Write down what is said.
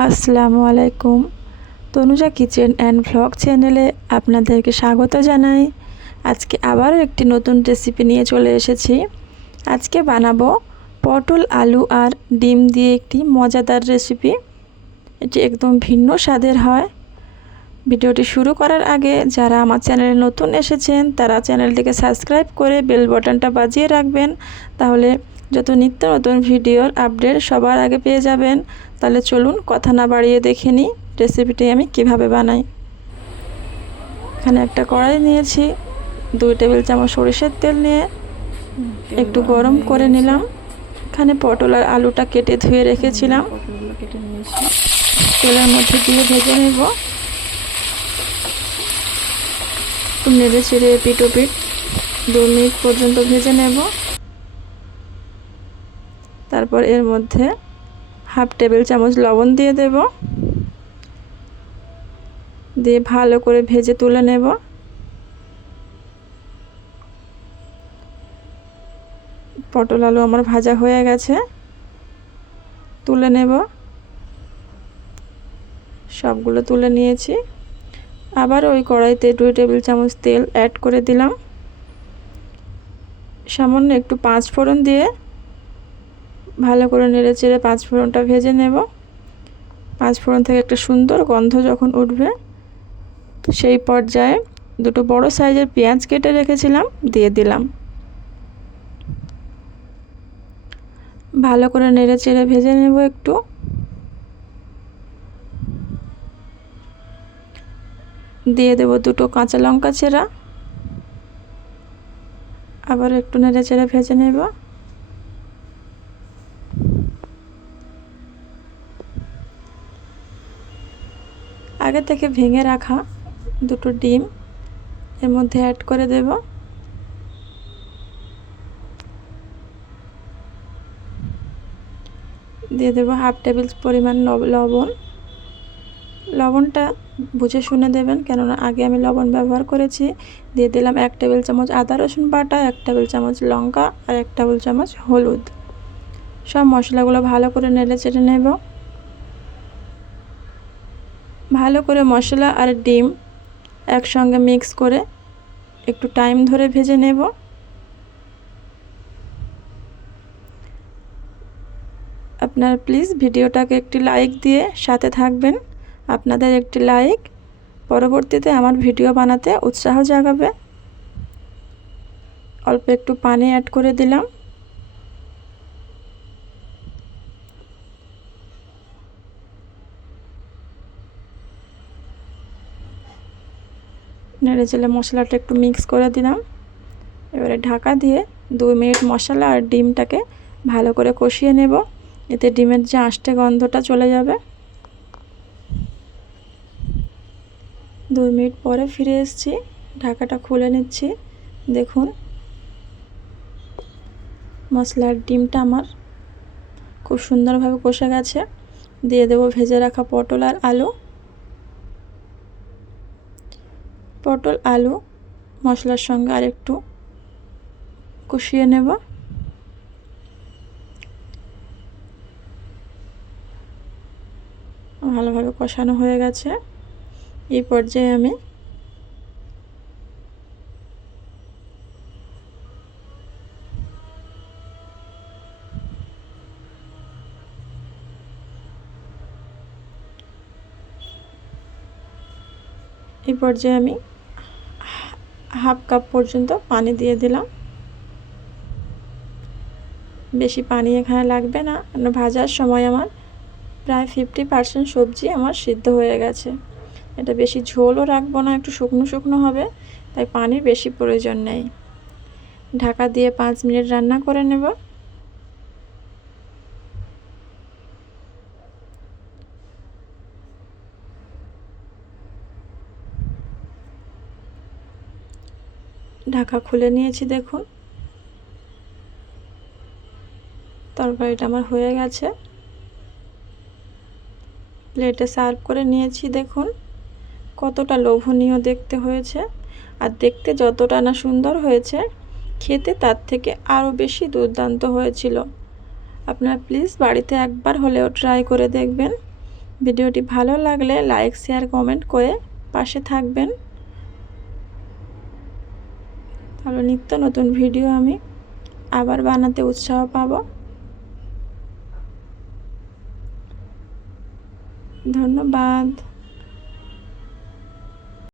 আসসালামু আলাইকুম। Tanuja kitchen and vlog চ্যানেলে আপনাদেরকে স্বাগত জানাই। আজকে আবারও একটি নতুন রেসিপি নিয়ে চলে এসেছি। আজকে বানাবো পটল আলু আর ডিম দিয়ে একটি মজাদার রেসিপি। এটি একদম ভিন্ন স্বাদের হয়। ভিডিওটি শুরু করার আগে যারা আমার চ্যানেলে নতুন এসেছেন তারা চ্যানেলটিকে সাবস্ক্রাইব করে বেল বাটনটা বাজিয়ে রাখবেন, তাহলে যত নিত্য নতুন ভিডিওর আপডেট সবার আগে পেয়ে যাবেন। তাহলে চলুন কথা না বাড়িয়ে দেখে নিই রেসিপিটি আমি কিভাবে বানাই। এখানে একটা কড়াই নিয়েছি, 2 টেবিল চামচ সরিষার তেল নিয়ে একটু গরম করে নিলাম। এখানে পটল আর আলুটা কেটে ধুয়ে রেখেছিলাম, তেলের মধ্যে দিয়ে ভেজে নেব। একটু নেড়ে চেড়ে পিঠ ও পিঠ 2 মিনিট পর্যন্ত ভেজে নেব। তারপর এর মধ্যে হাফ টেবিল চামচ লবণ দিয়ে দেব, দিয়ে ভালো করে ভেজে তুলে নেব। পটল আলু আমার ভাজা হয়ে গেছে, তুলে নেব। সবগুলো তুলে নিয়েছি। আবার ওই কড়াইতে 2 টেবিল চামচ তেল অ্যাড করে দিলাম। সামান্য একটু 5 ফোড়ন দিয়ে ভালো করে নেড়ে চেড়ে 5 ফোড়নটা ভেজে নেব। 5 ফোড়ন থেকে একটা সুন্দর গন্ধ যখন উঠবে সেই পর্যায়ে 2টো বড় সাইজের পেঁয়াজ কেটে রেখেছিলাম দিয়ে দিলাম। ভালো করে নেড়ে চেড়ে ভেজে নেব একটু। দিয়ে দেব 2টো কাঁচা লঙ্কা চেরা, আবার একটু নেড়ে চেড়ে ভেজে নেব। আগে থেকে ভেঙে রাখা 2টো ডিম এর মধ্যে অ্যাড করে দেব। দিয়ে দেব হাফ টেবিল পরিমাণ লবণ। লবণটা বুঝে শুনে দেবেন, কেননা আগে আমি লবণ ব্যবহার করেছি। দিয়ে দিলাম 1 টেবিল চামচ আদা রসুন বাটা, 1 টেবিল চামচ লঙ্কা আর 1 টেবিল চামচ হলুদ। সব মশলাগুলো ভালো করে নেড়ে চেড়ে নেব। ভালো করে মশলা আর ডিম একসঙ্গে মিক্স করে একটু টাইম ধরে ভেজে নেব। আপনারা প্লিজ ভিডিওটাকে একটি লাইক দিয়ে সাথে থাকবেন। আপনাদের একটি লাইক পরবর্তীতে আমার ভিডিও বানাতে উৎসাহ জাগাবে। অল্প একটু পানি অ্যাড করে দিলাম। নেড়ে চেড়ে মশলাটা একটু মিক্স করে দিলাম। এবারে ঢাকা দিয়ে 2 মিনিট মশলা আর ডিমটাকে ভালো করে কষিয়ে নেব, এতে ডিমের যে আষ্টে গন্ধটা চলে যাবে। 2 মিনিট পরে ফিরে এসেছি, ঢাকাটা খুলে নিচ্ছি। দেখুন মশলার ডিমটা আমার খুব সুন্দরভাবে কষে গেছে। দিয়ে দেব ভেজে রাখা পটল আর আলু। পটল আলু মশলার সঙ্গে আর একটু কষিয়ে নেব। ভালোভাবে কষানো হয়ে গেছে। এই পর্যায়ে আমি হাফ কাপ পর্যন্ত পানি দিয়ে দিলাম। বেশি পানি এখানে লাগবে না, কারণ ভাজার সময় আমার প্রায় 50% সবজি আমার সিদ্ধ হয়ে গেছে। এটা বেশি ঝোলও রাখবো না, একটু শুকনো শুকনো হবে, তাই পানির বেশি প্রয়োজন নেই। ঢাকা দিয়ে 5 মিনিট রান্না করে নেব। ঢাকা খুলে নিয়েছি, দেখুন তরকারিটা আমার হয়ে গেছে। প্লেটে সার্ভ করে নিয়েছি। দেখুন কতটা লোভনীয় দেখতে হয়েছে, আর দেখতে যতটা না সুন্দর হয়েছে খেতে তার থেকে আরও বেশি দুর্দান্ত হয়েছিল। আপনারা প্লিজ বাড়িতে একবার হলেও ট্রাই করে দেখবেন। ভিডিওটি ভালো লাগলে লাইক শেয়ার কমেন্ট করে পাশে থাকবেন, তাহলে নিত্য নতুন ভিডিও আমি আবার বানাতে উৎসাহ পাব। ধন্যবাদ।